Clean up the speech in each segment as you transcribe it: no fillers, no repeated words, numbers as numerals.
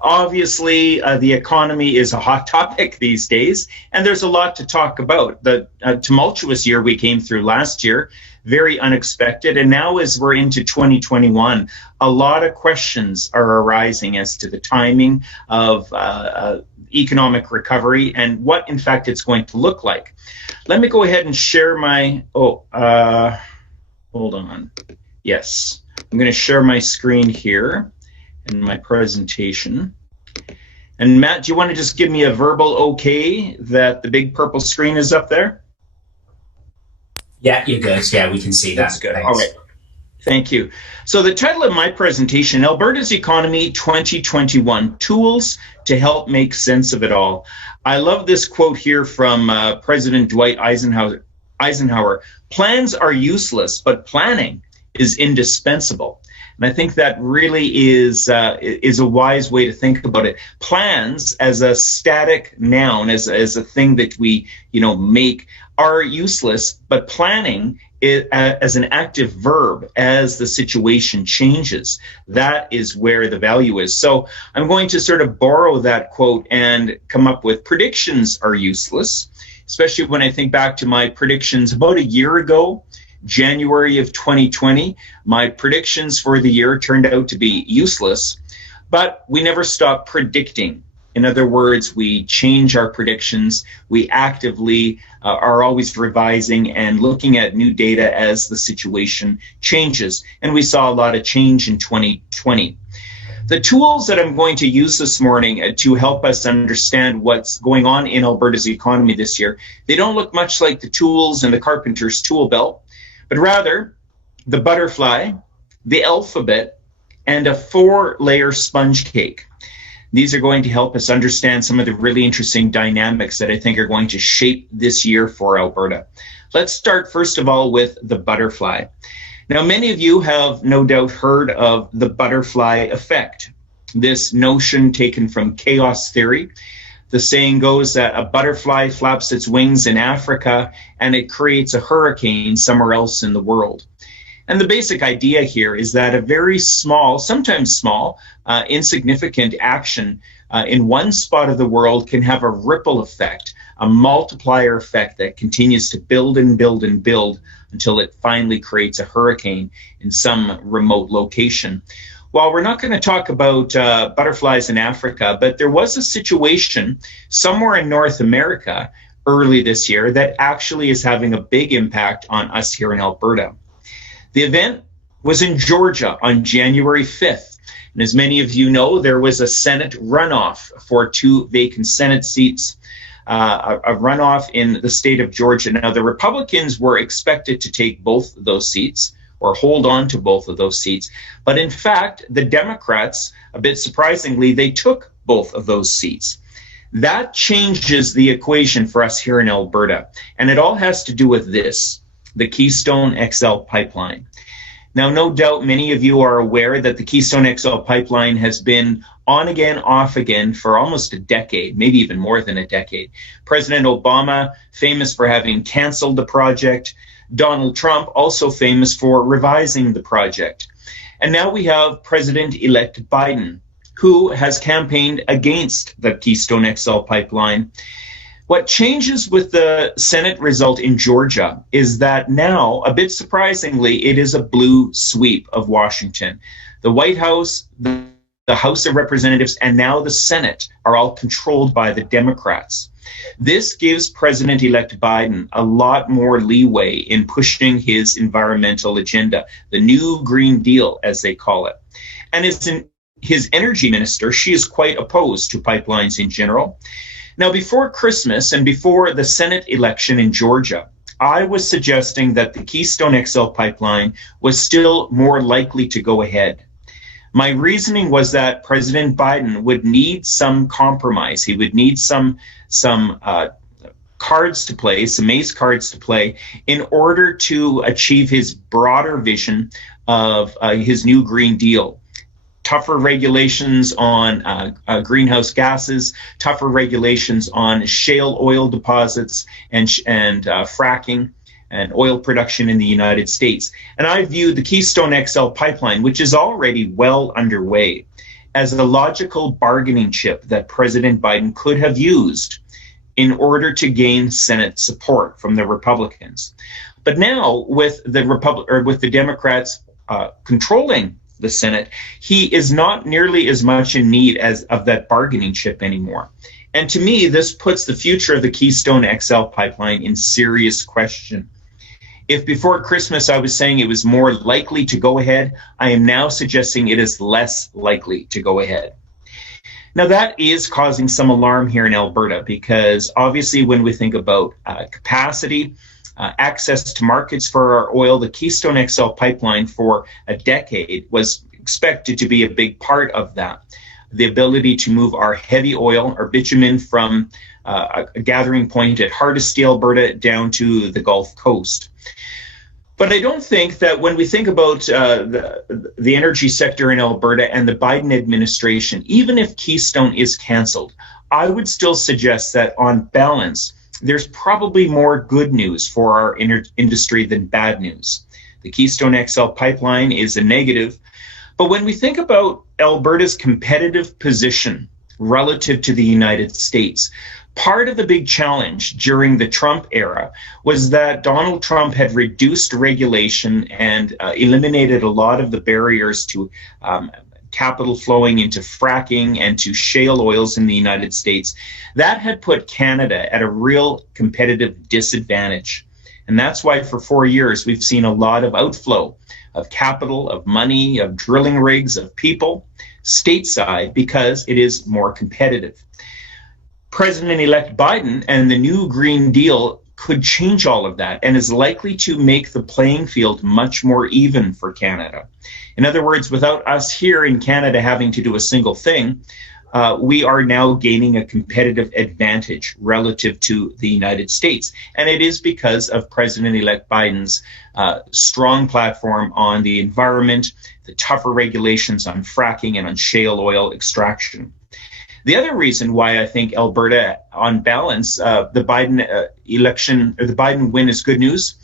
Obviously, the economy is a hot topic these days, and there's a lot to talk about. The tumultuous year we came through last year, very unexpected, and now as we're into 2021, a lot of questions are arising as to the timing of economic recovery and what, in fact, it's going to look like. Let me go ahead and share my, hold on. Yes, I'm going to share my screen here in my presentation. And Matt, do you want to just give me a verbal okay that the big purple screen is up there? Yeah, you're good. Yeah, we can see that. That's good. Thanks. All right. Thank you. So the title of my presentation, Alberta's Economy 2021, Tools to Help Make Sense of It All. I love this quote here from President Dwight Eisenhower. Plans are useless, but planning is indispensable. And I think that really is a wise way to think about it. Plans as a static noun, as a thing that we make, are useless, but planning as an active verb as the situation changes. That is where the value is. So I'm going to sort of borrow that quote and come up with predictions are useless, especially when I think back to my predictions about a year ago, January of 2020. My predictions for the year turned out to be useless, but we never stop predicting. In other words, we change our predictions. We actively are always revising and looking at new data as the situation changes. And we saw a lot of change in 2020. The tools that I'm going to use this morning to help us understand what's going on in Alberta's economy this year, they don't look much like the tools in the carpenter's tool belt, but rather the butterfly, the alphabet, and a 4-layer sponge cake. These are going to help us understand some of the really interesting dynamics that I think are going to shape this year for Alberta. Let's start, first of all, with the butterfly. Now, many of you have no doubt heard of the butterfly effect, this notion taken from chaos theory. The saying goes that a butterfly flaps its wings in Africa and it creates a hurricane somewhere else in the world. And the basic idea here is that a very small, sometimes small, insignificant action in one spot of the world can have a ripple effect, a multiplier effect that continues to build and build and build until it finally creates a hurricane in some remote location. Well, we're not going to talk about butterflies in Africa, but there was a situation somewhere in North America early this year that actually is having a big impact on us here in Alberta. The event was in Georgia on January 5th. And as many of you know, there was a Senate runoff for 2 vacant Senate seats, a runoff in the state of Georgia. Now, the Republicans were expected to take both of those seats or hold on to both of those seats. But in fact, the Democrats, a bit surprisingly, they took both of those seats. That changes the equation for us here in Alberta. And it all has to do with this, the Keystone XL Pipeline. Now, no doubt many of you are aware that the Keystone XL Pipeline has been on again, off again for almost a decade, maybe even more than a decade. President Obama, famous for having canceled the project. Donald Trump, also famous for revising the project. And now we have President-elect Biden, who has campaigned against the Keystone XL Pipeline. What changes with the Senate result in Georgia is that now, a bit surprisingly, it is a blue sweep of Washington. The White House, the House of Representatives, and now the Senate are all controlled by the Democrats. This gives President-elect Biden a lot more leeway in pushing his environmental agenda, the new Green Deal, as they call it. And his energy minister, she is quite opposed to pipelines in general. Now, before Christmas and before the Senate election in Georgia, I was suggesting that the Keystone XL Pipeline was still more likely to go ahead. My reasoning was that President Biden would need some compromise. He would need some cards to play, some ace cards to play, in order to achieve his broader vision of his new Green Deal. Tougher regulations on greenhouse gases, tougher regulations on shale oil deposits and fracking and oil production in the United States. And I view the Keystone XL Pipeline, which is already well underway, as a logical bargaining chip that President Biden could have used in order to gain Senate support from the Republicans. But now, with the Democrats controlling the Senate, he is not nearly as much in need of that bargaining chip anymore. And to me, this puts the future of the Keystone XL Pipeline in serious question. If before Christmas I was saying it was more likely to go ahead, I am now suggesting it is less likely to go ahead. Now, that is causing some alarm here in Alberta, because obviously when we think about capacity, access to markets for our oil, the Keystone XL Pipeline for a decade was expected to be a big part of that. The ability to move our heavy oil, our bitumen, from a gathering point at Hardisty, Alberta, down to the Gulf Coast. But I don't think that when we think about the energy sector in Alberta and the Biden administration, even if Keystone is canceled, I would still suggest that on balance, there's probably more good news for our industry than bad news. The Keystone XL Pipeline is a negative. But when we think about Alberta's competitive position relative to the United States, part of the big challenge during the Trump era was that Donald Trump had reduced regulation and eliminated a lot of the barriers to capital flowing into fracking and to shale oils in the United States. That had put Canada at a real competitive disadvantage. And that's why for 4 years we've seen a lot of outflow of capital, of money, of drilling rigs, of people stateside, because it is more competitive. President-elect Biden and the new Green Deal could change all of that and is likely to make the playing field much more even for Canada. In other words, without us here in Canada having to do a single thing, we are now gaining a competitive advantage relative to the United States. And it is because of President-elect Biden's strong platform on the environment, the tougher regulations on fracking and on shale oil extraction. The other reason why I think Alberta, on balance, the Biden election or the Biden win is good news,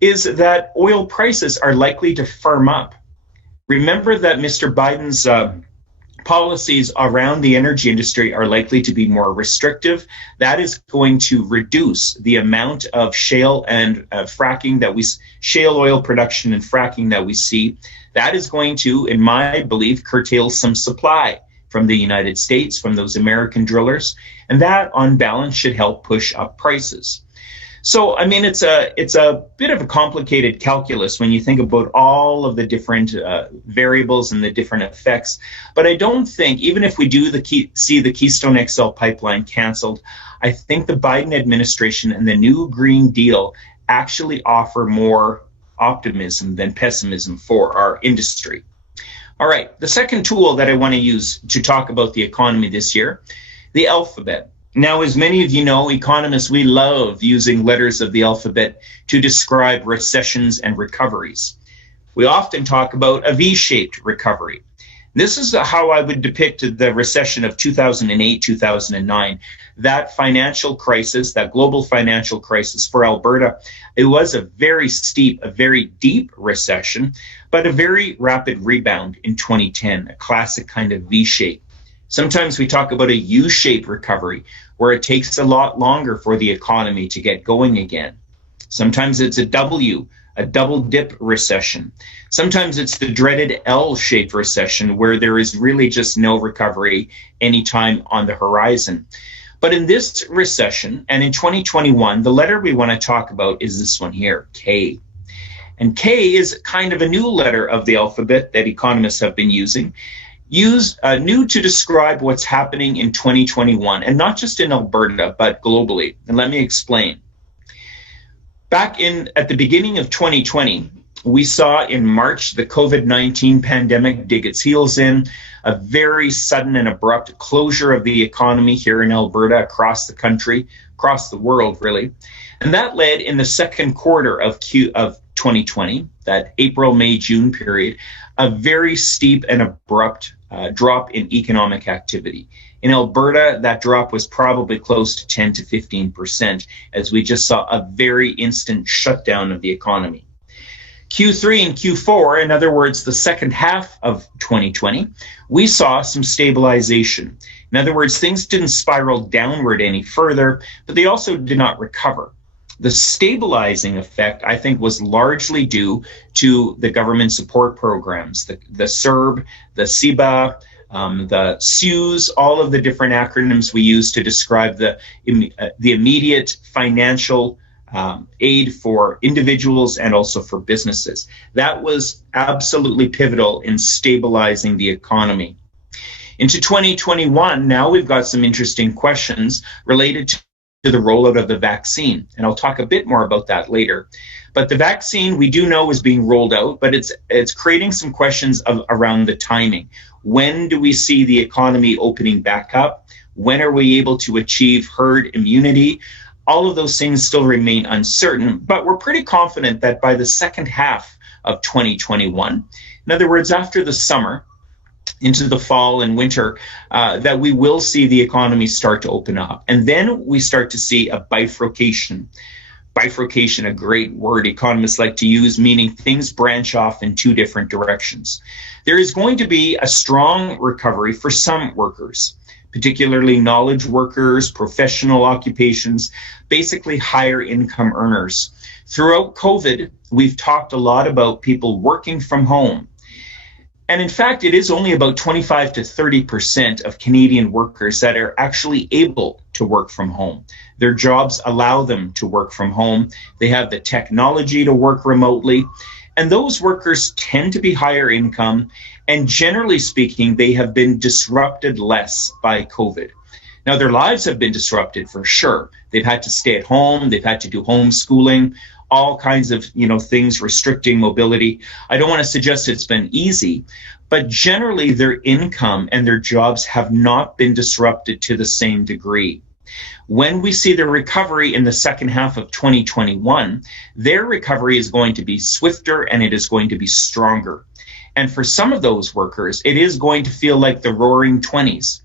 is that oil prices are likely to firm up. Remember that Mr. Biden's policies around the energy industry are likely to be more restrictive. That is going to reduce the amount of shale and shale oil production and fracking that we see. That is going to, in my belief, curtail some supply from the United States, from those American drillers, and that, on balance, should help push up prices. So, I mean, it's a bit of a complicated calculus when you think about all of the different variables and the different effects. But I don't think, even if we do see the Keystone XL Pipeline canceled, I think the Biden administration and the new Green Deal actually offer more optimism than pessimism for our industry. All right, the second tool that I want to use to talk about the economy this year, the alphabet. Now, as many of you know, economists, we love using letters of the alphabet to describe recessions and recoveries. We often talk about a V-shaped recovery. This is how I would depict the recession of 2008, 2009. That financial crisis, that global financial crisis for Alberta, it was a very steep, a very deep recession, but a very rapid rebound in 2010, a classic kind of V-shape. Sometimes we talk about a U-shaped recovery, where it takes a lot longer for the economy to get going again. Sometimes it's a W, a double dip recession. Sometimes it's the dreaded L-shaped recession, where there is really just no recovery anytime on the horizon. But in this recession, and in 2021, the letter we want to talk about is this one here, K. And K is kind of a new letter of the alphabet that economists have been using. New to describe what's happening in 2021, and not just in Alberta, but globally. And let me explain. Back at the beginning of 2020, we saw in March the COVID-19 pandemic dig its heels in, a very sudden and abrupt closure of the economy here in Alberta, across the country, across the world, really. And that led in the second quarter of 2020, that April, May, June period, a very steep and abrupt drop in economic activity. In Alberta, that drop was probably close to 10 to 15%, as we just saw a very instant shutdown of the economy. Q3 and Q4, in other words, the second half of 2020, we saw some stabilization. In other words, things didn't spiral downward any further, but they also did not recover. The stabilizing effect, I think, was largely due to the government support programs, the CERB, the CEBA, the CEWS, all of the different acronyms we use to describe the immediate financial aid for individuals and also for businesses. That was absolutely pivotal in stabilizing the economy. Into 2021, now we've got some interesting questions related to the rollout of the vaccine, and I'll talk a bit more about that later. But the vaccine we do know is being rolled out, but it's creating some questions around the timing. When do we see the economy opening back up? When are we able to achieve herd immunity? All of those things still remain uncertain, but we're pretty confident that by the second half of 2021, in other words, after the summer, into the fall and winter, that we will see the economy start to open up. And then we start to see a bifurcation. Bifurcation, a great word economists like to use, meaning things branch off in two different directions. There is going to be a strong recovery for some workers, particularly knowledge workers, professional occupations, basically higher income earners. Throughout COVID, we've talked a lot about people working from home. And in fact, it is only about 25 to 30% of Canadian workers that are actually able to work from home. Their jobs allow them to work from home. They have the technology to work remotely. And those workers tend to be higher income. And generally speaking, they have been disrupted less by COVID. Now, their lives have been disrupted for sure. They've had to stay at home. They've had to do homeschooling, all kinds of things restricting mobility. I don't want to suggest it's been easy, but generally their income and their jobs have not been disrupted to the same degree. When we see the recovery in the second half of 2021, their recovery is going to be swifter and it is going to be stronger. And for some of those workers, it is going to feel like the roaring 20s.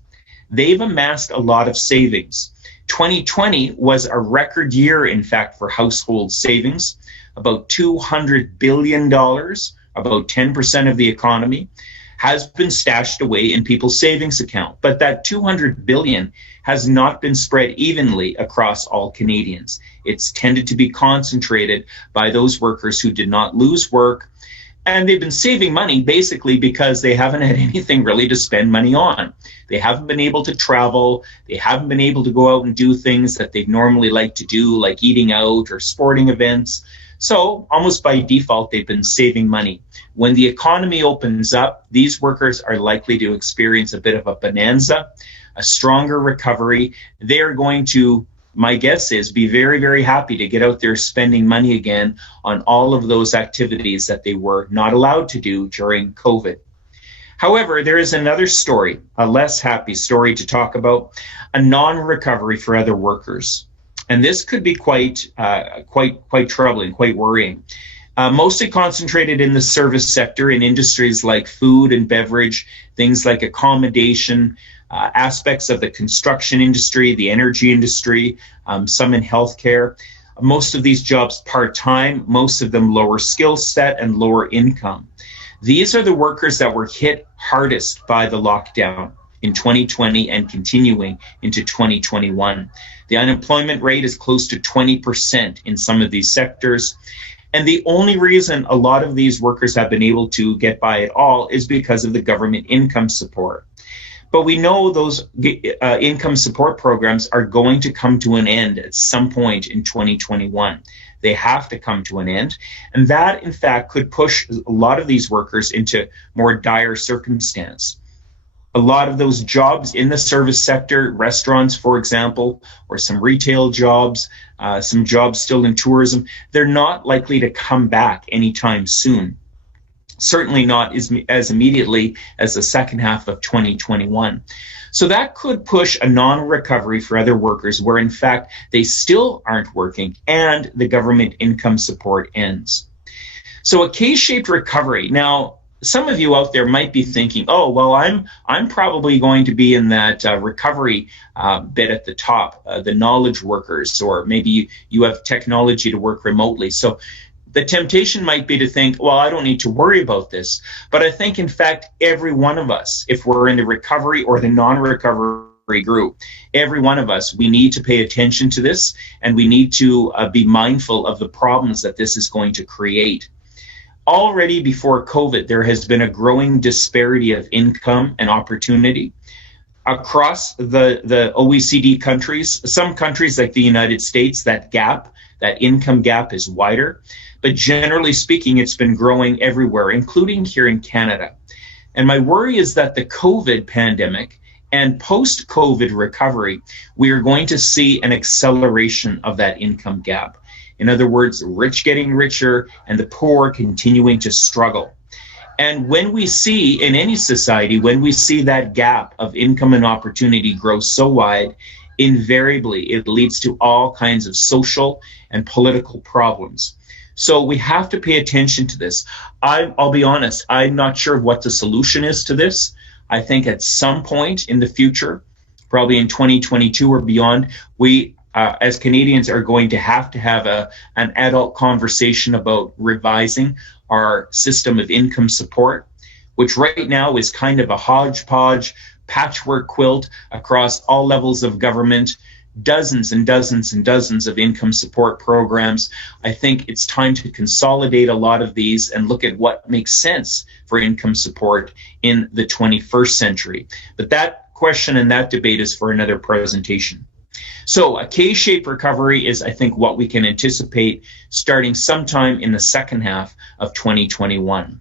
They've amassed a lot of savings. 2020 was a record year, in fact, for household savings, about $200 billion, about 10% of the economy, has been stashed away in people's savings account. But that $200 billion has not been spread evenly across all Canadians. It's tended to be concentrated by those workers who did not lose work. And they've been saving money basically because they haven't had anything really to spend money on. They haven't been able to travel. They haven't been able to go out and do things that they'd normally like to do, like eating out or sporting events. So almost by default, they've been saving money. When the economy opens up, these workers are likely to experience a bit of a bonanza, a stronger recovery. They are going to, my guess is, be very, very happy to get out there spending money again on all of those activities that they were not allowed to do during COVID. However, there is another story, a less happy story to talk about, a non-recovery for other workers. And this could be quite troubling, quite worrying. Mostly concentrated in the service sector, in industries like food and beverage, things like accommodation, aspects of the construction industry, the energy industry, some in healthcare. Most of these jobs part-time, most of them lower skill set and lower income. These are the workers that were hit hardest by the lockdown in 2020 and continuing into 2021. The unemployment rate is close to 20% in some of these sectors. And the only reason a lot of these workers have been able to get by at all is because of the government income support. But we know those income support programs are going to come to an end at some point in 2021. They have to come to an end. And that, in fact, could push a lot of these workers into more dire circumstance. A lot of those jobs in the service sector, restaurants, for example, or some retail jobs, some jobs still in tourism, they're not likely to come back anytime soon. Certainly not as immediately as the second half of 2021. So that could push a non-recovery for other workers where, in fact, they still aren't working and the government income support ends. So a K-shaped recovery. Now, some of you out there might be thinking, oh, well, I'm probably going to be in that recovery bit at the top, the knowledge workers, or maybe you have technology to work remotely. So The temptation might be to think, well, I don't need to worry about this. But I think, in fact, every one of us, if we're in the recovery or the non-recovery group, every one of us, we need to pay attention to this, and we need to be mindful of the problems that this is going to create. Already before COVID, there has been a growing disparity of income and opportunity across the OECD countries. Some countries like the United States, that income gap is wider. But generally speaking, it's been growing everywhere, including here in Canada. And my worry is that the COVID pandemic and post-COVID recovery, we are going to see an acceleration of that income gap. In other words, rich getting richer and the poor continuing to struggle. And when we see in any society, when we see that gap of income and opportunity grow so wide, invariably it leads to all kinds of social and political problems. So we have to pay attention to this. I'll be honest, I'm not sure what the solution is to this. I think at some point in the future, probably in 2022 or beyond, we as Canadians are going to have an adult conversation about revising our system of income support, which right now is kind of a hodgepodge, patchwork quilt across all levels of government, dozens and dozens and dozens of income support programs. I think it's time to consolidate a lot of these and look at what makes sense for income support in the 21st century. But that question and that debate is for another presentation. So a K-shaped recovery is, I think, what we can anticipate starting sometime in the second half of 2021.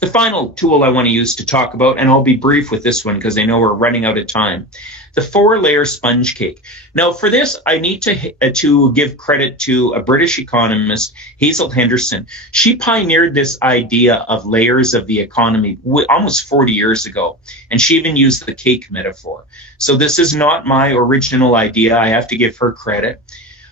The final tool I want to use to talk about, and I'll be brief with this one because I know we're running out of time, the 4-layer sponge cake. Now, for this, I need to give credit to a British economist, Hazel Henderson. She pioneered this idea of layers of the economy almost 40 years ago, and she even used the cake metaphor. So this is not my original idea. I have to give her credit.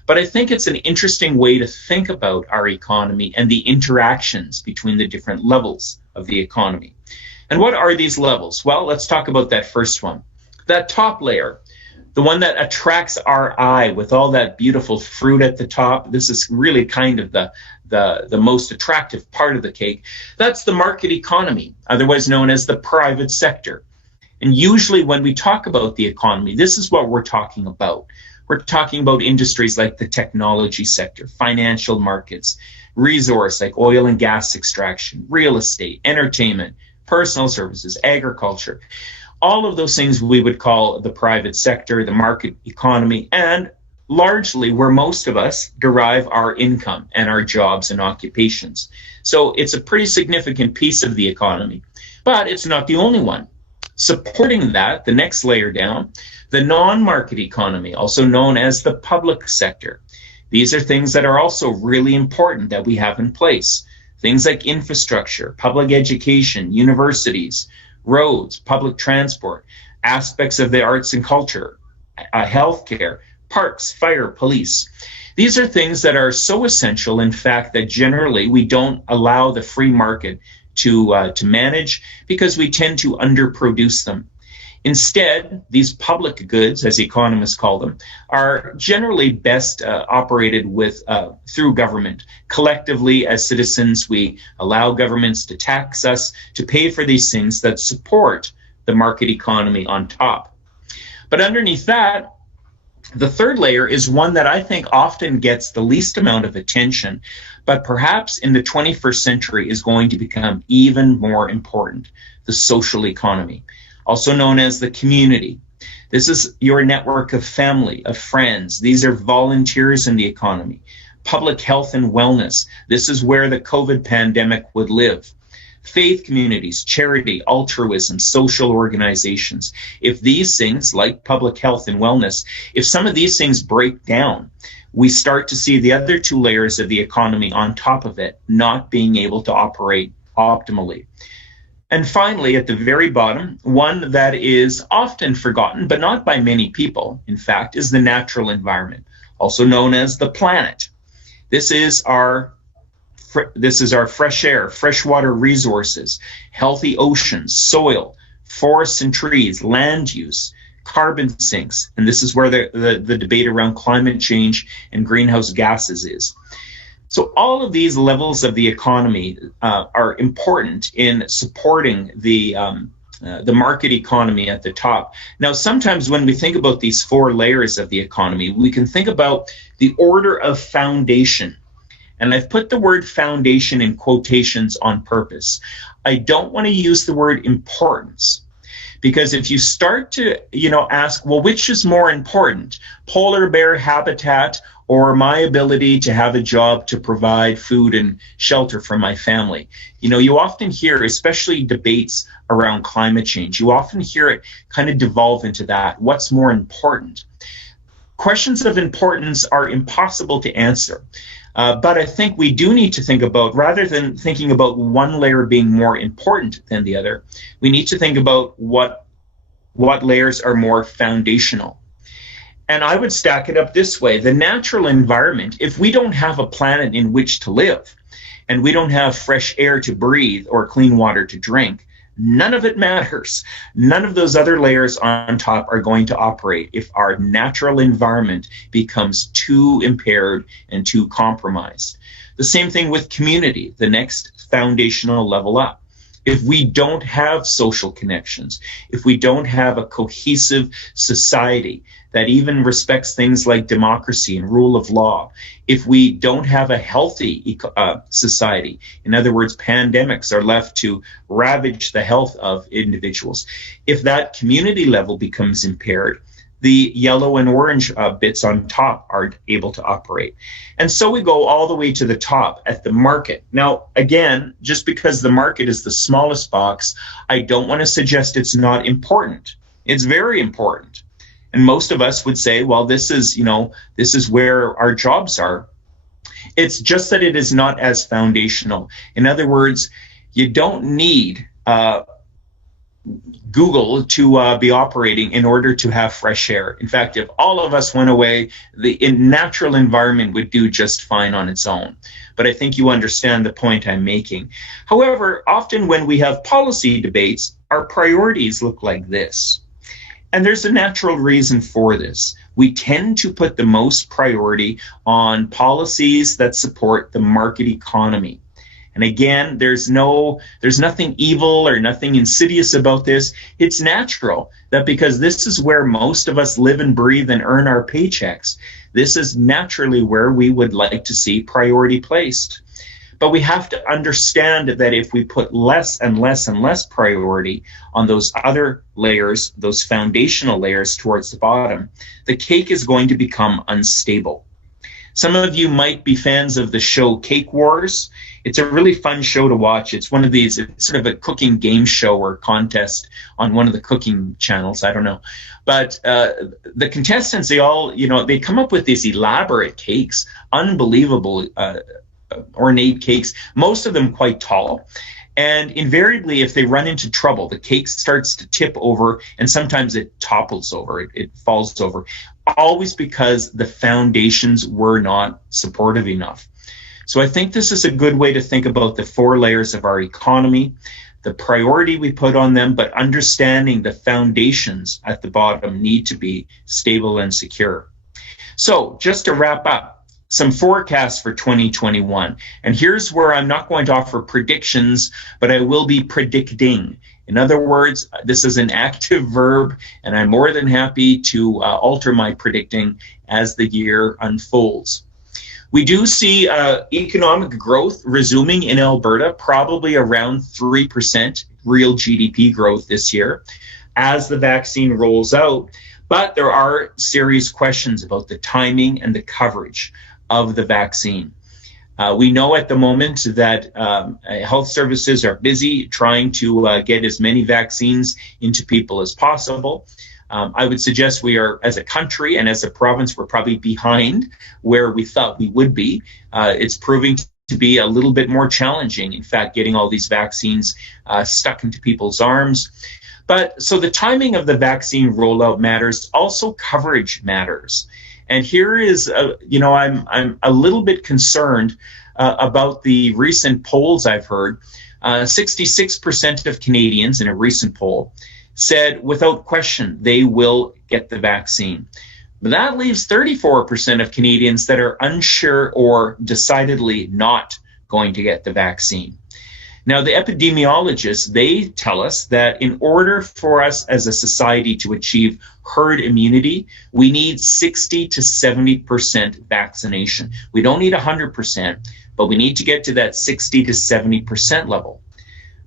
But I think it's an interesting way to think about our economy and the interactions between the different levels of the economy. And what are these levels? Well, let's talk about that first one. That top layer, the one that attracts our eye with all that beautiful fruit at the top. This is really kind of the most attractive part of the cake. That's the market economy, otherwise known as the private sector. And usually when we talk about the economy, this is what we're talking about. We're talking about industries like the technology sector, financial markets, resource like oil and gas extraction, real estate, entertainment, personal services, agriculture. All of those things we would call the private sector, the market economy, and largely where most of us derive our income and our jobs and occupations. So it's a pretty significant piece of the economy, but it's not the only one. Supporting that, the next layer down, the non-market economy, also known as the public sector. These are things that are also really important that we have in place. Things like infrastructure, public education, universities, roads, public transport, aspects of the arts and culture, healthcare, parks, fire, police. These are things that are so essential, in fact, that generally we don't allow the free market to manage because we tend to underproduce them. Instead, these public goods, as economists call them, are generally best operated with through government. Collectively, as citizens, we allow governments to tax us to pay for these things that support the market economy on top. But underneath that, the third layer is one that I think often gets the least amount of attention, but perhaps in the 21st century is going to become even more important, the social economy, also known as the community. This is your network of family, of friends. These are volunteers in the economy. Public health and wellness. This is where the COVID pandemic would live. Faith communities, charity, altruism, social organizations. If these things, like public health and wellness, if some of these things break down, we start to see the other two layers of the economy on top of it not being able to operate optimally. And finally, at the very bottom, one that is often forgotten, but not by many people, in fact, is the natural environment, also known as the planet. This is our fresh air, freshwater resources, healthy oceans, soil, forests and trees, land use, carbon sinks, and this is where the debate around climate change and greenhouse gases is. So all of these levels of the economy are important in supporting the market economy at the top. Now, sometimes when we think about these four layers of the economy, we can think about the order of foundation. And I've put the word foundation in quotations on purpose. I don't want to use the word importance, because if you start to, ask, well, which is more important, polar bear habitat or my ability to have a job to provide food and shelter for my family? You often hear, especially debates around climate change, you often hear it kind of devolve into that. What's more important? Questions of importance are impossible to answer. But I think we do need to think about, rather than thinking about one layer being more important than the other, we need to think about what layers are more foundational. And I would stack it up this way. The natural environment, if we don't have a planet in which to live, and we don't have fresh air to breathe or clean water to drink, none of it matters. None of those other layers on top are going to operate if our natural environment becomes too impaired and too compromised. The same thing with community, the next foundational level up. If we don't have social connections, if we don't have a cohesive society that even respects things like democracy and rule of law, if we don't have a healthy society, in other words, pandemics are left to ravage the health of individuals, if that community level becomes impaired, the yellow and orange bits on top aren't able to operate. And so we go all the way to the top at the market. Now, again, just because the market is the smallest box, I don't want to suggest it's not important. It's very important. And most of us would say, well, this is where our jobs are. It's just that it is not as foundational. In other words, you don't need Google to be operating in order to have fresh air. In fact, if all of us went away, the natural environment would do just fine on its own. But I think you understand the point I'm making. However, often when we have policy debates, our priorities look like this. And there's a natural reason for this. We tend to put the most priority on policies that support the market economy. And again, there's nothing evil or nothing insidious about this. It's natural that because this is where most of us live and breathe and earn our paychecks, this is naturally where we would like to see priority placed. But we have to understand that if we put less and less and less priority on those other layers, those foundational layers towards the bottom, the cake is going to become unstable. Some of you might be fans of the show Cake Wars. It's a really fun show to watch. It's one of these, it's sort of a cooking game show or contest on one of the cooking channels. I don't know. But the contestants, they come up with these elaborate cakes, unbelievable ornate cakes, most of them quite tall. And invariably, if they run into trouble, the cake starts to tip over, and sometimes it topples over, it falls over, always because the foundations were not supportive enough. So I think this is a good way to think about the four layers of our economy, the priority we put on them, but understanding the foundations at the bottom need to be stable and secure. So just to wrap up, some forecasts for 2021. And here's where I'm not going to offer predictions, but I will be predicting. In other words, this is an active verb, and I'm more than happy to alter my predicting as the year unfolds. We do see economic growth resuming in Alberta, probably around 3% real GDP growth this year as the vaccine rolls out. But there are serious questions about the timing and the coverage of the vaccine. We know at the moment that health services are busy trying to get as many vaccines into people as possible. I would suggest we are, as a country and as a province, we're probably behind where we thought we would be. It's proving to be a little bit more challenging, in fact, getting all these vaccines stuck into people's arms. But so the timing of the vaccine rollout matters. Also, coverage matters. And here is, I'm a little bit concerned about the recent polls I've heard. 66% of Canadians in a recent poll said without question they will get the vaccine. But that leaves 34% of Canadians that are unsure or decidedly not going to get the vaccine. Now, the epidemiologists, they tell us that in order for us as a society to achieve herd immunity, we need 60 to 70% vaccination. We don't need 100%, but we need to get to that 60 to 70% level.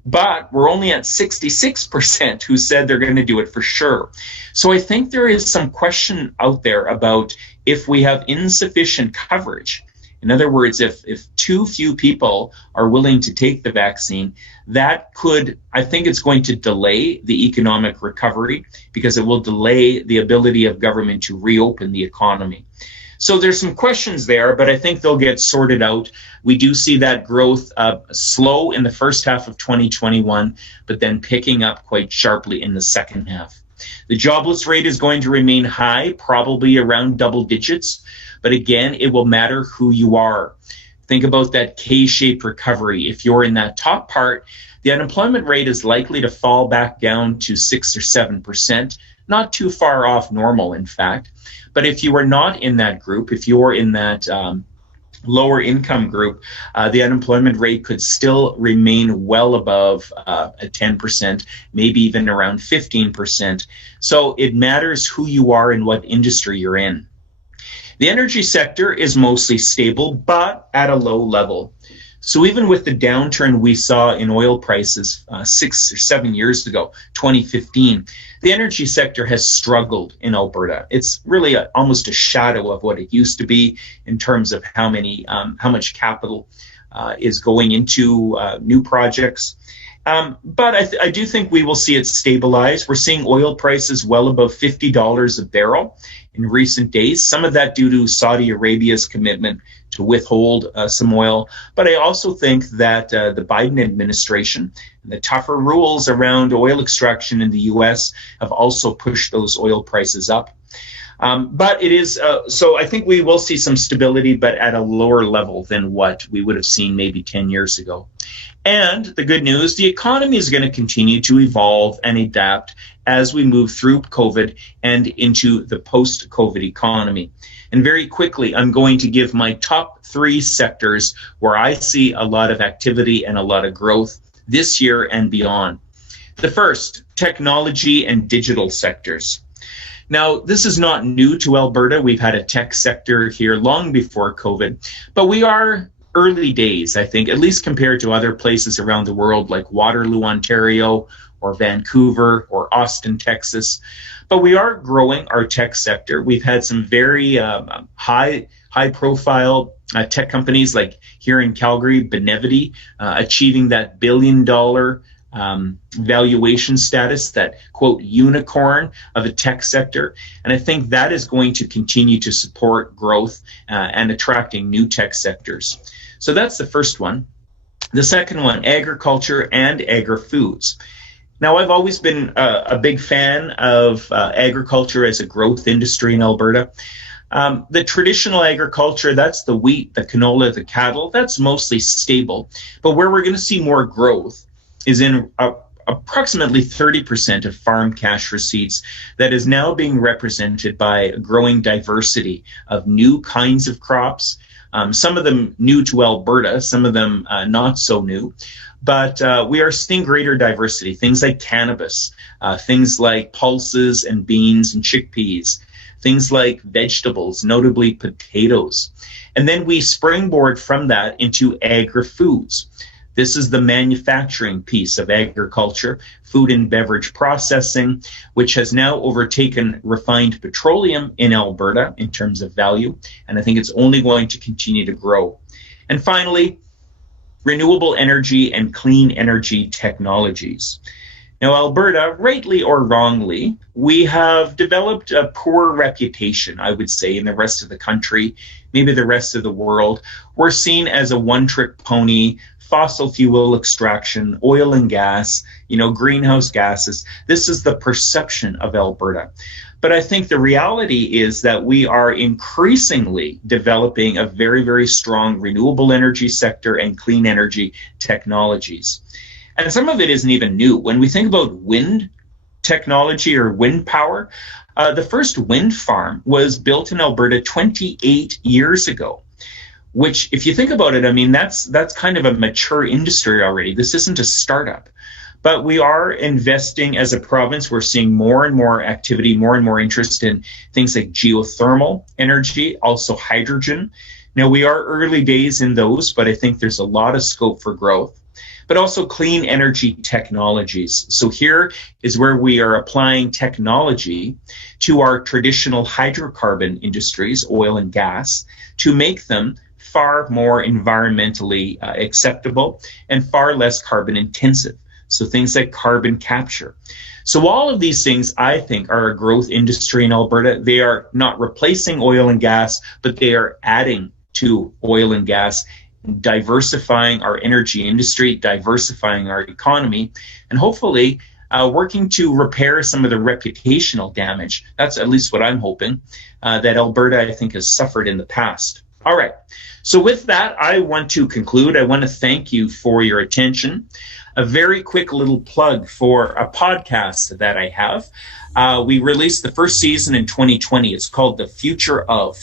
But we're only at 66% who said they're going to do it for sure. So I think there is some question out there about if we have insufficient coverage. In other words, if too few people are willing to take the vaccine, that could, I think it's going to delay the economic recovery because it will delay the ability of government to reopen the economy. So there's some questions there, but I think they'll get sorted out. We do see that growth slow in the first half of 2021, but then picking up quite sharply in the second half. The jobless rate is going to remain high, probably around double digits. But again, it will matter who you are. Think about that K-shaped recovery. If you're in that top part, the unemployment rate is likely to fall back down to 6 or 7%, not too far off normal, in fact. But if you are not in that group, if you're in that lower income group, the unemployment rate could still remain well above 10%, maybe even around 15%. So it matters who you are and what industry you're in. The energy sector is mostly stable, but at a low level. So even with the downturn we saw in oil prices 6 or 7 years ago, 2015, the energy sector has struggled in Alberta. It's really almost a shadow of what it used to be in terms of how much capital is going into new projects. But I do think we will see it stabilize. We're seeing oil prices well above $50 a barrel in recent days, some of that due to Saudi Arabia's commitment to withhold some oil. But I also think that the Biden administration and the tougher rules around oil extraction in the U.S. have also pushed those oil prices up. But it is, so I think we will see some stability, but at a lower level than what we would have seen maybe 10 years ago. And the good news, the economy is going to continue to evolve and adapt as we move through COVID and into the post-COVID economy. And very quickly, I'm going to give my top 3 sectors where I see a lot of activity and a lot of growth this year and beyond. The first, technology and digital sectors. Now, this is not new to Alberta. We've had a tech sector here long before COVID, but we are early days, I think, at least compared to other places around the world like Waterloo, Ontario, or Vancouver, or Austin, Texas. But we are growing our tech sector. We've had some very high-profile tech companies like here in Calgary, Benevity, achieving that billion-dollar valuation status, that quote unicorn of a tech sector. And I think that is going to continue to support growth and attracting new tech sectors. So that's the first one. The second one, agriculture and agri-foods. Now, I've always been a big fan of agriculture as a growth industry in Alberta. The traditional agriculture, that's the wheat, the canola, the cattle, that's mostly stable. But where we're going to see more growth is in approximately 30% of farm cash receipts that is now being represented by a growing diversity of new kinds of crops, some of them new to Alberta, some of them not so new. But we are seeing greater diversity, things like cannabis, things like pulses and beans and chickpeas, things like vegetables, notably potatoes. And then we springboard from that into agri-foods. This is the manufacturing piece of agriculture, food and beverage processing, which has now overtaken refined petroleum in Alberta in terms of value. And I think it's only going to continue to grow. And finally, renewable energy and clean energy technologies. Now, Alberta, rightly or wrongly, we have developed a poor reputation, I would say, in the rest of the country, maybe the rest of the world. We're seen as a one-trick pony, fossil fuel extraction, oil and gas, greenhouse gases. This is the perception of Alberta. But I think the reality is that we are increasingly developing a very, very strong renewable energy sector and clean energy technologies. And some of it isn't even new. When we think about wind, technology or wind power. The first wind farm was built in Alberta 28 years ago, which, if you think about it, I mean, that's kind of a mature industry already. This isn't a startup. But we are investing as a province. We're seeing more and more activity, more and more interest in things like geothermal energy, also hydrogen. Now, we are early days in those, but I think there's a lot of scope for growth. But also clean energy technologies. So here is where we are applying technology to our traditional hydrocarbon industries, oil and gas, to make them far more environmentally acceptable and far less carbon intensive. So things like carbon capture. So all of these things, I think, are a growth industry in Alberta. They are not replacing oil and gas, but they are adding to oil and gas, diversifying our energy industry, diversifying our economy, and hopefully working to repair some of the reputational damage. That's at least what I'm hoping, that Alberta, I think, has suffered in the past. All right. So with that, I want to conclude. I want to thank you for your attention. A very quick little plug for a podcast that I have. We released the first season in 2020. It's called The Future Of.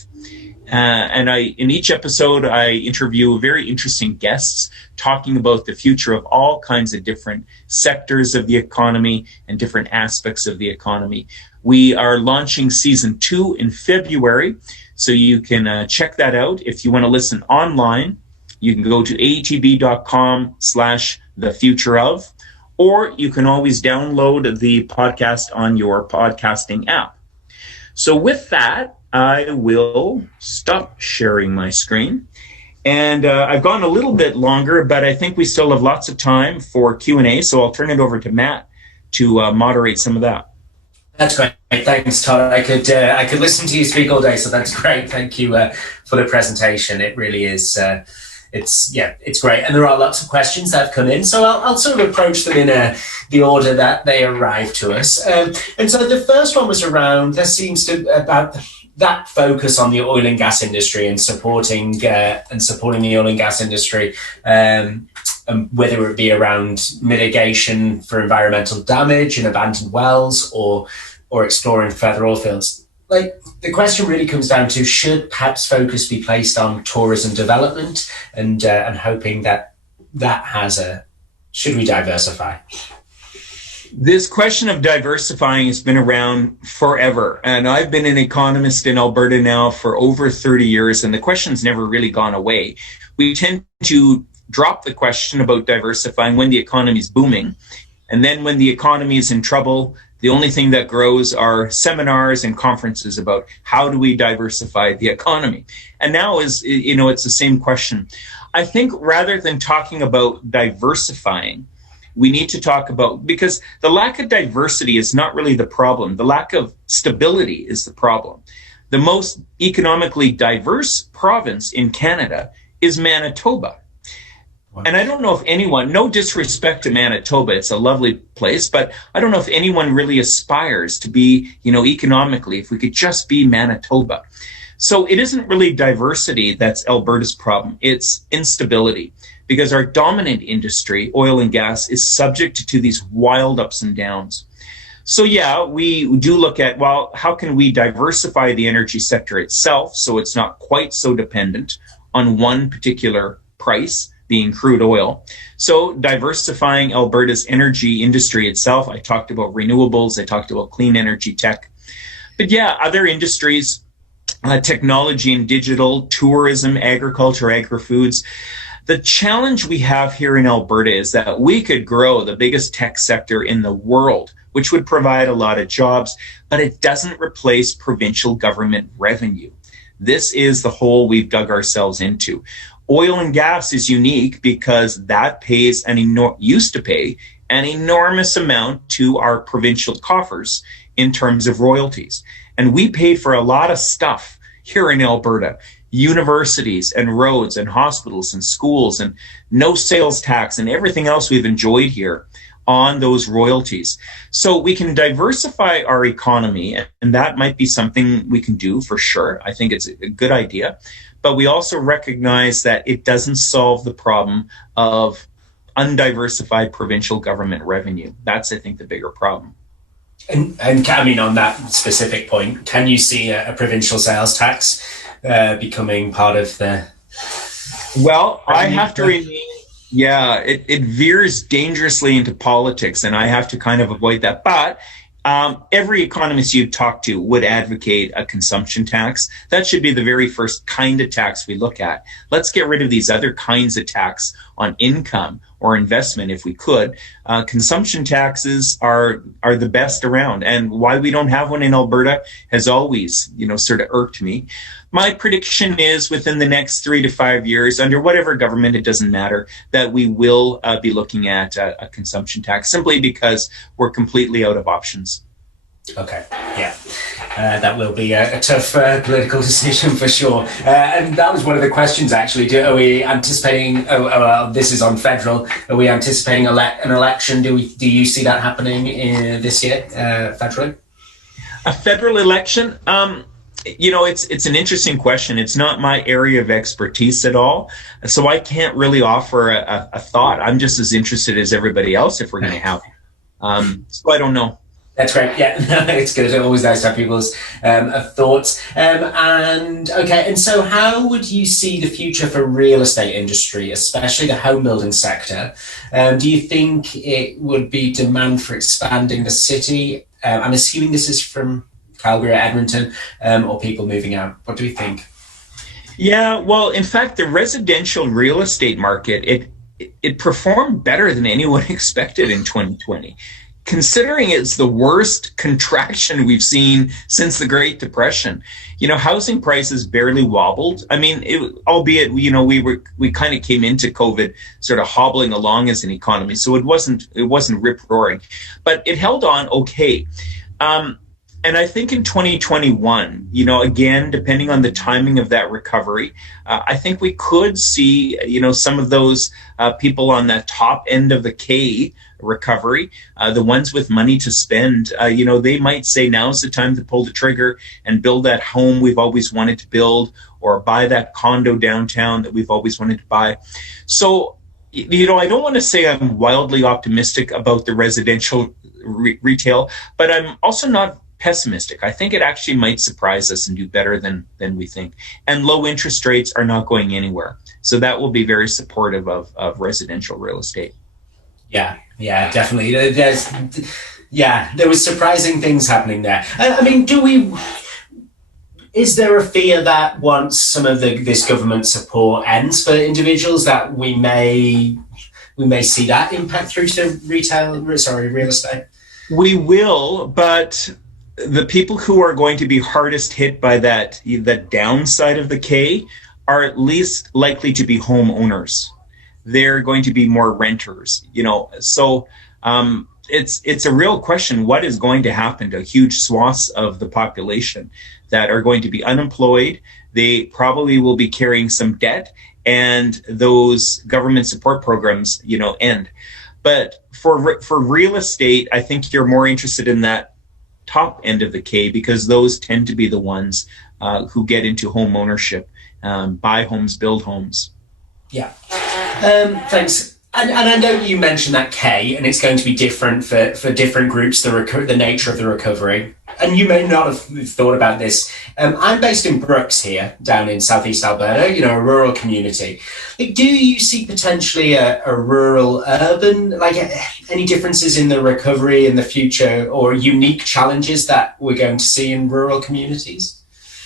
And in each episode, I interview very interesting guests talking about the future of all kinds of different sectors of the economy and different aspects of the economy. We are launching season 2 in February, so you can check that out. If you want to listen online, you can go to atb.com/thefutureof, or you can always download the podcast on your podcasting app. So with that, I will stop sharing my screen. And I've gone a little bit longer, but I think we still have lots of time for Q&A, so I'll turn it over to Matt to moderate some of that. That's great. Thanks, Todd. I could listen to you speak all day, so that's great. Thank you for the presentation. It really is. It's great, and there are lots of questions that have come in, so I'll sort of approach them in the order that they arrive to us. And so the first one was around, about that focus on the oil and gas industry and supporting the oil and gas industry, and whether it be around mitigation for environmental damage in abandoned wells or exploring further oil fields. Like, the question really comes down to, should perhaps focus be placed on tourism development and hoping that should we diversify? This question of diversifying has been around forever, and I've been an economist in Alberta now for over 30 years, and the question's never really gone away. We tend to drop the question about diversifying when the economy is booming, and then when the economy is in trouble, the only thing that grows are seminars and conferences about how do we diversify the economy. And now it's the same question. I think rather than talking about diversifying, we need to talk about, because the lack of diversity is not really the problem. The lack of stability is the problem. The most economically diverse province in Canada is Manitoba. Wow. And I don't know if anyone, no disrespect to Manitoba, it's a lovely place, but I don't know if anyone really aspires to be, economically, if we could just be Manitoba. So it isn't really diversity that's Alberta's problem, it's instability. Because our dominant industry, oil and gas, is subject to these wild ups and downs. So yeah, we do look at, well, how can we diversify the energy sector itself so it's not quite so dependent on one particular price, being crude oil. So diversifying Alberta's energy industry itself, I talked about renewables, I talked about clean energy tech. But yeah, other industries, technology and digital, tourism, agriculture, agri-foods. The challenge we have here in Alberta is that we could grow the biggest tech sector in the world, which would provide a lot of jobs, but it doesn't replace provincial government revenue. This is the hole we've dug ourselves into. Oil and gas is unique because that used to pay an enormous amount to our provincial coffers in terms of royalties. And we pay for a lot of stuff here in Alberta. Universities and roads and hospitals and schools and no sales tax and everything else we've enjoyed here on those royalties. So we can diversify our economy, and that might be something we can do for sure. I think it's a good idea. But we also recognize that it doesn't solve the problem of undiversified provincial government revenue. That's, I think, the bigger problem. And I mean, on that specific point, can you see a provincial sales tax becoming part of the... Well, I have to remain... Yeah, it veers dangerously into politics, and I have to kind of avoid that. But every economist you talk to would advocate a consumption tax. That should be the very first kind of tax we look at. Let's get rid of these other kinds of tax on income or investment if we could. Consumption taxes are the best around, and why we don't have one in Alberta has always, sort of irked me. My prediction is within the next 3 to 5 years, under whatever government, it doesn't matter, that we will be looking at a consumption tax, simply because we're completely out of options. Okay, yeah. That will be a tough political decision for sure. And that was one of the questions, actually. Are we anticipating, this is on federal, are we anticipating an election? Do you see that happening this year, federally? A federal election? It's an interesting question. It's not my area of expertise at all, so I can't really offer a thought. I'm just as interested as everybody else if we're going to have it. So I don't know. That's great. Yeah, it's good. It's always nice to have people's thoughts. And so how would you see the future for real estate industry, especially the home building sector? Do you think it would be demand for expanding the city? I'm assuming this is from Calgary or Edmonton, or people moving out. What do you think? Yeah, well, in fact, the residential real estate market, it performed better than anyone expected in 2020. Considering it's the worst contraction we've seen since the Great Depression. Housing prices barely wobbled. I mean, albeit, we kind of came into COVID sort of hobbling along as an economy, so it wasn't rip-roaring, but it held on okay. And I think in 2021, again, depending on the timing of that recovery, I think we could see, some of those people on the top end of the K recovery, the ones with money to spend, they might say now's the time to pull the trigger and build that home we've always wanted to build, or buy that condo downtown that we've always wanted to buy. So, I don't want to say I'm wildly optimistic about the residential retail, but I'm also not pessimistic. I think it actually might surprise us and do better than we think. And low interest rates are not going anywhere. So that will be very supportive of residential real estate. Yeah, definitely. There was surprising things happening there. I mean, is there a fear that once some of this government support ends for individuals that we may see that impact through to real estate? We will, but the people who are going to be hardest hit by the downside of the K are at least likely to be homeowners. They're going to be more renters, So it's a real question. What is going to happen to huge swaths of the population that are going to be unemployed? They probably will be carrying some debt, and those government support programs, end. But for real estate, I think you're more interested in that top end of the K, because those tend to be the ones who get into home ownership, buy homes, build homes. Yeah. Thanks. And I know you mentioned that K, and it's going to be different for different groups, the nature of the recovery. And you may not have thought about this. I'm based in Brooks here, down in southeast Alberta, a rural community. Do you see potentially a rural-urban, any differences in the recovery in the future, or unique challenges that we're going to see in rural communities?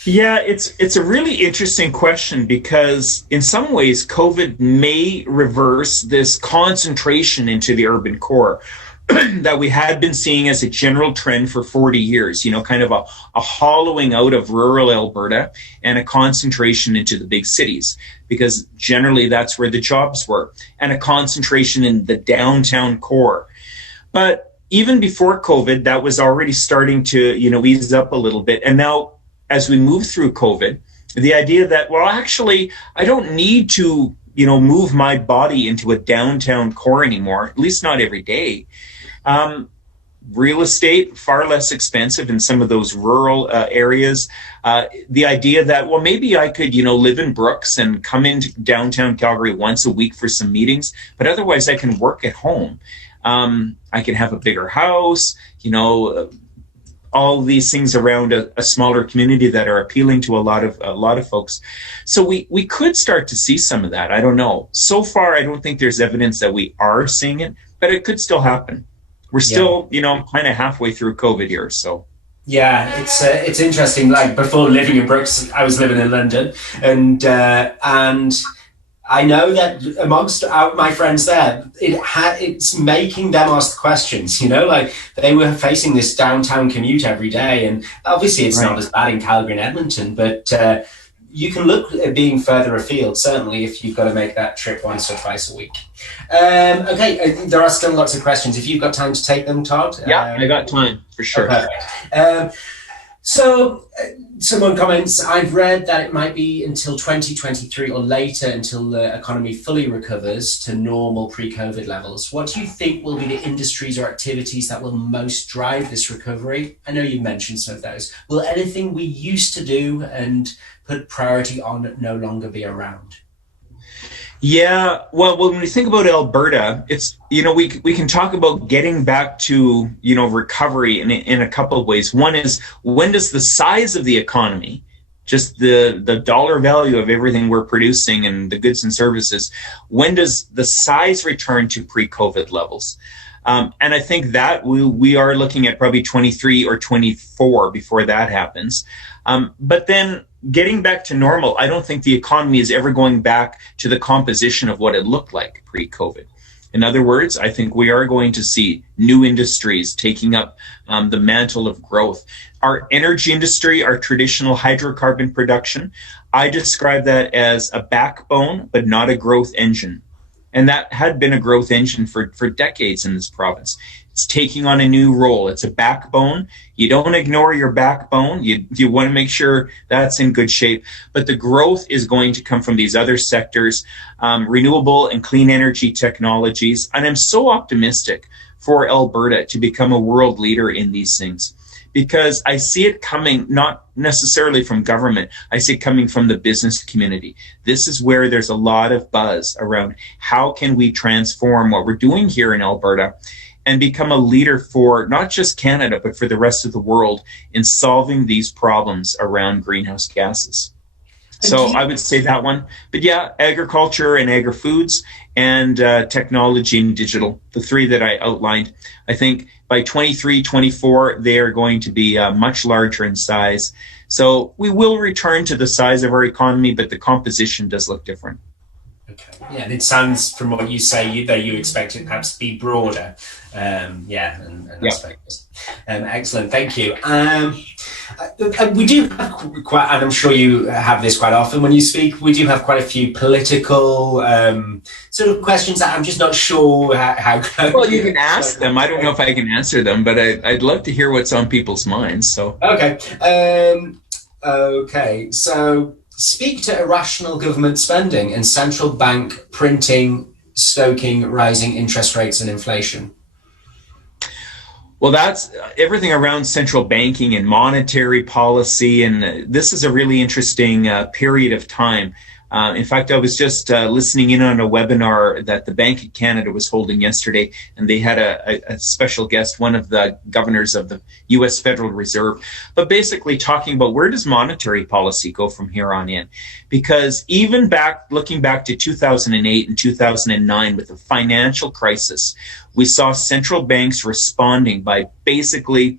Yeah, it's a really interesting question, because in some ways COVID may reverse this concentration into the urban core that we had been seeing as a general trend for 40 years, kind of a hollowing out of rural Alberta and a concentration into the big cities, because generally that's where the jobs were, and a concentration in the downtown core. But even before COVID, that was already starting to, ease up a little bit. And now, as we move through COVID, the idea that, well, actually, I don't need to, move my body into a downtown core anymore, at least not every day. Real estate, far less expensive in some of those rural areas. The idea that, well, maybe I could, live in Brooks and come into downtown Calgary once a week for some meetings, but otherwise I can work at home. I can have a bigger house, all these things around a smaller community that are appealing to a lot of folks. So we could start to see some of that. I don't know. So far, I don't think there's evidence that we are seeing it, but it could still happen. We're still, kind of halfway through COVID here, so. Yeah, it's interesting. Like before living in Brooks, I was living in London, and I know that amongst my friends there, it's making them ask questions. Like they were facing this downtown commute every day, and obviously it's not as bad in Calgary and Edmonton, but you can look at being further afield, certainly if you've got to make that trip once or twice a week. Okay, there are still lots of questions. If you've got time to take them, Todd. Yeah, I got time for sure. Perfect. So someone comments, I've read that it might be until 2023 or later until the economy fully recovers to normal pre-COVID levels. What do you think will be the industries or activities that will most drive this recovery? I know you mentioned some of those. Will anything we used to do and put priority on no longer be around? Yeah, well, when we think about Alberta, it's, we can talk about getting back to, recovery in a couple of ways. One is, when does the size of the economy, just the dollar value of everything we're producing and the goods and services, when does the size return to pre-COVID levels? And I think that we are looking at probably 23 or 24 before that happens. But then getting back to normal, I don't think the economy is ever going back to the composition of what it looked like pre-COVID. In other words, I think we are going to see new industries taking up the mantle of growth. Our energy industry, our traditional hydrocarbon production, I describe that as a backbone, but not a growth engine. And that had been a growth engine for decades in this province. It's taking on a new role. It's a backbone. You don't ignore your backbone. You want to make sure that's in good shape. But the growth is going to come from these other sectors, renewable and clean energy technologies. And I'm so optimistic for Alberta to become a world leader in these things, because I see it coming not necessarily from government. I see it coming from the business community. This is where there's a lot of buzz around how can we transform what we're doing here in Alberta and become a leader for not just Canada, but for the rest of the world in solving these problems around greenhouse gases. So I would say that one. But yeah, agriculture and agri-foods and technology and digital, the three that I outlined. I think by 23, 24, they are going to be much larger in size. So we will return to the size of our economy, but the composition does look different. Okay. Yeah, and it sounds from what you say that you expect it perhaps to be broader. Aspects. Excellent, thank you. We do have quite, and I'm sure you have this quite often when you speak, we do have quite a few political sort of questions that I'm just not sure how. Well, you can ask them. I don't know if I can answer them, but I'd love to hear what's on people's minds. So. Okay. So speak to irrational government spending and central bank printing, stoking rising interest rates and inflation. Well, that's everything around central banking and monetary policy. And this is a really interesting period of time. In fact, I was just listening in on a webinar that the Bank of Canada was holding yesterday, and they had a special guest, one of the governors of the U.S. Federal Reserve, but basically talking about where does monetary policy go from here on in? Because even looking back to 2008 and 2009 with the financial crisis, we saw central banks responding by basically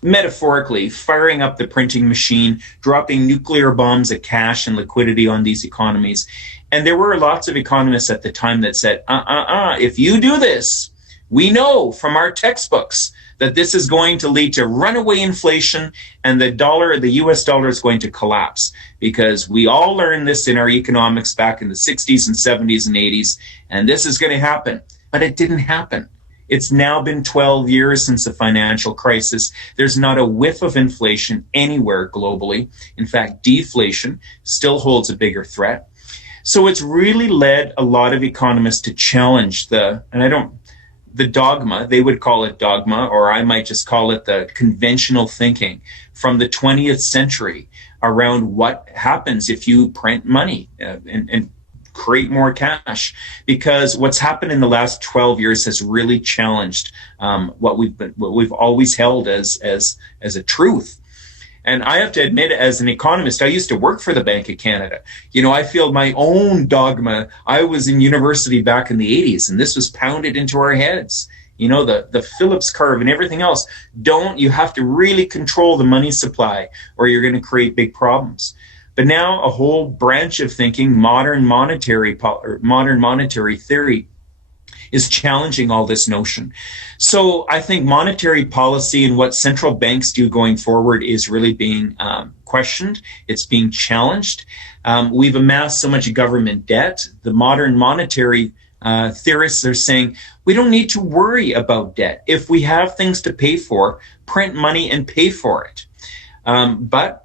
metaphorically firing up the printing machine, dropping nuclear bombs of cash and liquidity on these economies. And there were lots of economists at the time that said, if you do this, we know from our textbooks that this is going to lead to runaway inflation and the US dollar is going to collapse, because we all learned this in our economics back in the 60s and 70s and 80s, and this is going to happen. But it didn't happen. It's now been 12 years since the financial crisis. There's not a whiff of inflation anywhere globally. In fact, deflation still holds a bigger threat. So it's really led a lot of economists to challenge the dogma. They would call it dogma, or I might just call it the conventional thinking from the 20th century around what happens if you print money. And create more cash, because what's happened in the last 12 years has really challenged what we've always held as a truth. And I have to admit, as an economist, I used to work for the Bank of Canada. I feel my own dogma. I was in university back in the 80s, and this was pounded into our heads. The Phillips curve and everything else. You have to really control the money supply, or you're going to create big problems. But now a whole branch of thinking, modern monetary theory, is challenging all this notion. So I think monetary policy and what central banks do going forward is really being questioned. It's being challenged. We've amassed so much government debt. The modern monetary theorists are saying we don't need to worry about debt. If we have things to pay for, print money and pay for it. But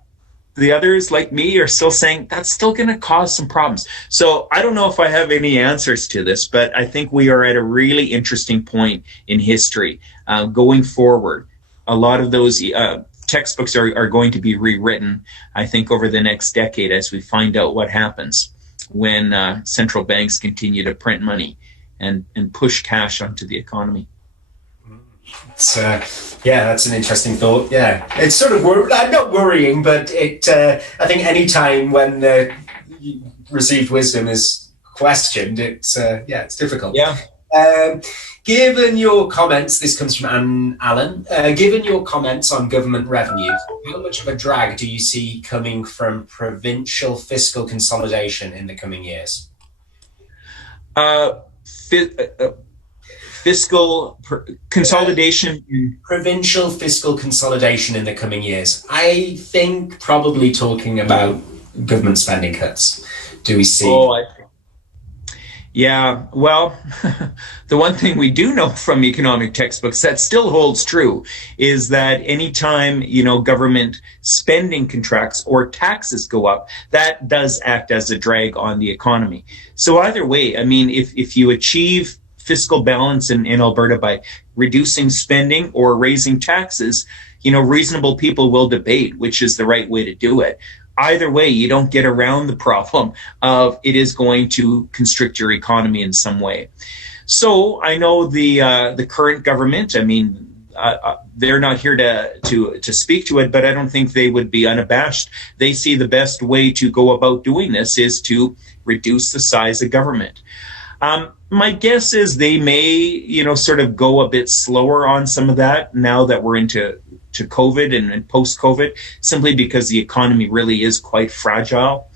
the others, like me, are still saying that's still going to cause some problems. So I don't know if I have any answers to this, but I think we are at a really interesting point in history going forward. A lot of those textbooks are going to be rewritten, I think, over the next decade as we find out what happens when central banks continue to print money and push cash onto the economy. That's an interesting thought. Yeah, it's sort of not worrying, but I think any time when received wisdom is questioned, it's difficult. Yeah. Given your comments, this comes from Alan. Given your comments on government revenues, how much of a drag do you see coming from provincial fiscal consolidation in the coming years? Fiscal consolidation. Provincial fiscal consolidation in the coming years. I think probably talking about government spending cuts. Do we see? Yeah, well, the one thing we do know from economic textbooks that still holds true is that anytime, government spending contracts or taxes go up, that does act as a drag on the economy. So either way, I mean, if you achieve fiscal balance in Alberta by reducing spending or raising taxes, reasonable people will debate which is the right way to do it. Either way, you don't get around the problem of it is going to constrict your economy in some way. So I know the current government, I mean, they're not here to speak to it, but I don't think they would be unabashed. They see the best way to go about doing this is to reduce the size of government. My guess is they may, sort of go a bit slower on some of that now that we're into COVID and post-COVID, simply because the economy really is quite fragile.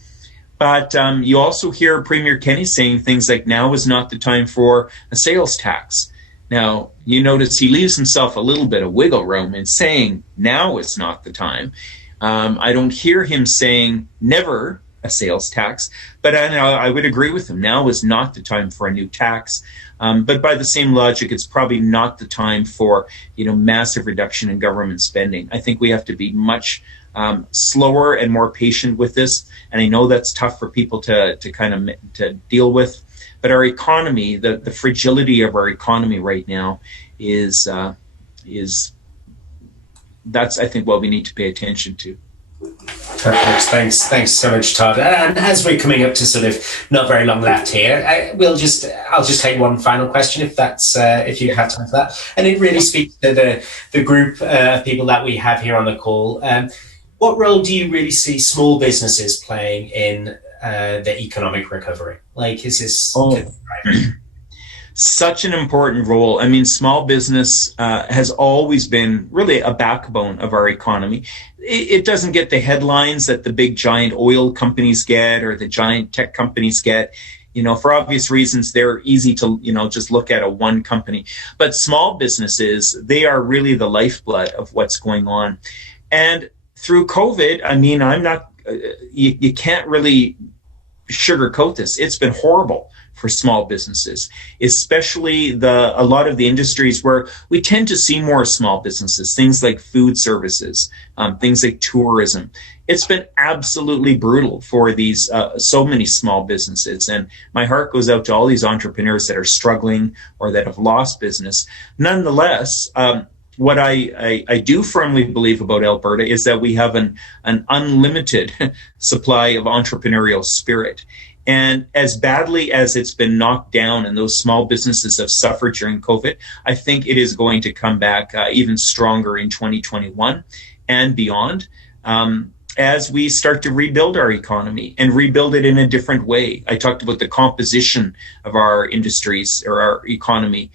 But you also hear Premier Kenney saying things like now is not the time for a sales tax. Now, you notice he leaves himself a little bit of wiggle room in saying now is not the time. I don't hear him saying never a sales tax, but I would agree with him. Now is not the time for a new tax. But by the same logic, it's probably not the time for, massive reduction in government spending. I think we have to be much slower and more patient with this. And I know that's tough for people to deal with. But our economy, the fragility of our economy right now is that's, I think, what we need to pay attention to. Perfect. Thanks so much, Todd. And as we're coming up to sort of not very long left here, I'll just take one final question if you have time for that. And it really speaks to the group of people that we have here on the call. What role do you really see small businesses playing in the economic recovery? Like, is this such an important role? I mean, small business has always been really a backbone of our economy. It doesn't get the headlines that the big giant oil companies get or the giant tech companies get. For obvious reasons, they're easy to, just look at a one company. But small businesses, they are really the lifeblood of what's going on. And through COVID, I mean, you can't really sugarcoat this. It's been horrible for small businesses, especially a lot of the industries where we tend to see more small businesses, things like food services, things like tourism. It's been absolutely brutal for these so many small businesses. And my heart goes out to all these entrepreneurs that are struggling or that have lost business. Nonetheless, what I do firmly believe about Alberta is that we have an unlimited supply of entrepreneurial spirit. And as badly as it's been knocked down and those small businesses have suffered during COVID, I think it is going to come back even stronger in 2021 and beyond, as we start to rebuild our economy and rebuild it in a different way. I talked about the composition of our industries or our economy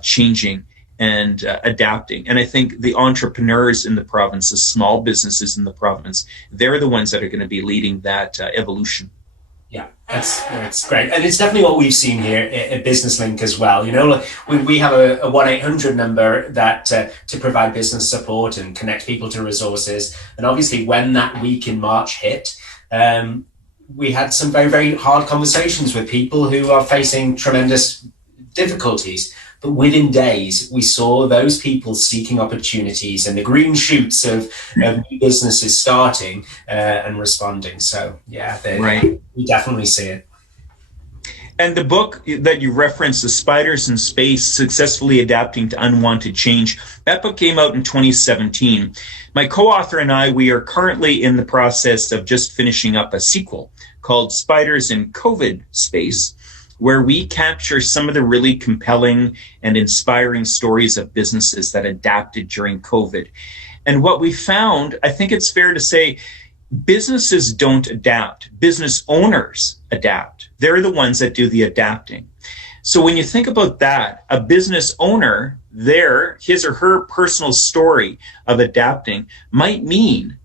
changing and adapting. And I think the entrepreneurs in the province, the small businesses in the province, they're the ones that are going to be leading that evolution. Yeah, that's great. And it's definitely what we've seen here at Business Link as well. You know, we have a 1-800 number that to provide business support and connect people to resources. And obviously when that week in March hit, we had some very, very hard conversations with people who are facing tremendous difficulties. But within days, we saw those people seeking opportunities and the green shoots of new businesses starting and responding. So, yeah, right. We definitely see it. And the book that you referenced, The Spiders in Space, Successfully Adapting to Unwanted Change, that book came out in 2017. My co-author and I, we are currently in the process of just finishing up a sequel called Spiders in COVID Space, where we capture some of the really compelling and inspiring stories of businesses that adapted during COVID. And what we found, I think it's fair to say, businesses don't adapt. Business owners adapt. They're the ones that do the adapting. So when you think about that, a business owner, his or her personal story of adapting might mean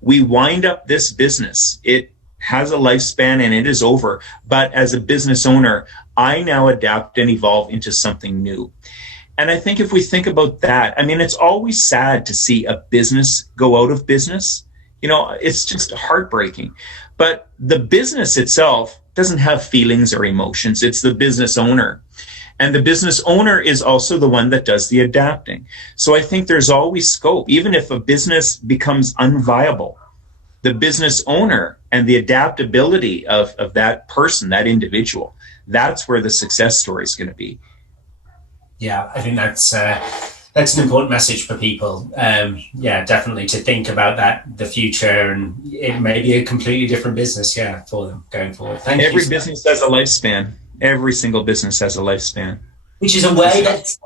we wind up this business. It has a lifespan and it is over. But as a business owner, I now adapt and evolve into something new. And I think if we think about that, I mean, it's always sad to see a business go out of business. You know, it's just heartbreaking. But the business itself doesn't have feelings or emotions. It's the business owner. And the business owner is also the one that does the adapting. So I think there's always scope, even if a business becomes unviable. The business owner and the adaptability of that person, that individual, that's where the success story is going to be. Yeah, I think that's an important message for people. Yeah, definitely to think about the future, and it may be a completely different business, for them going forward. Every business has a lifespan. Every single business has a lifespan. Which is a way that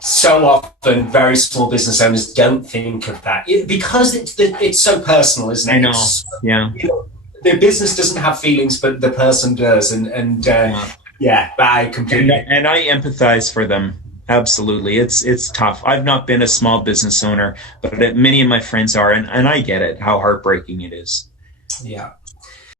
so often very small business owners don't think of that because it's so personal, isn't it? I know. Yeah. You know, the business doesn't have feelings, but the person does, but I completely and I empathize for them. Absolutely, it's tough. I've not been a small business owner, but many of my friends are, and I get it how heartbreaking it is. Yeah.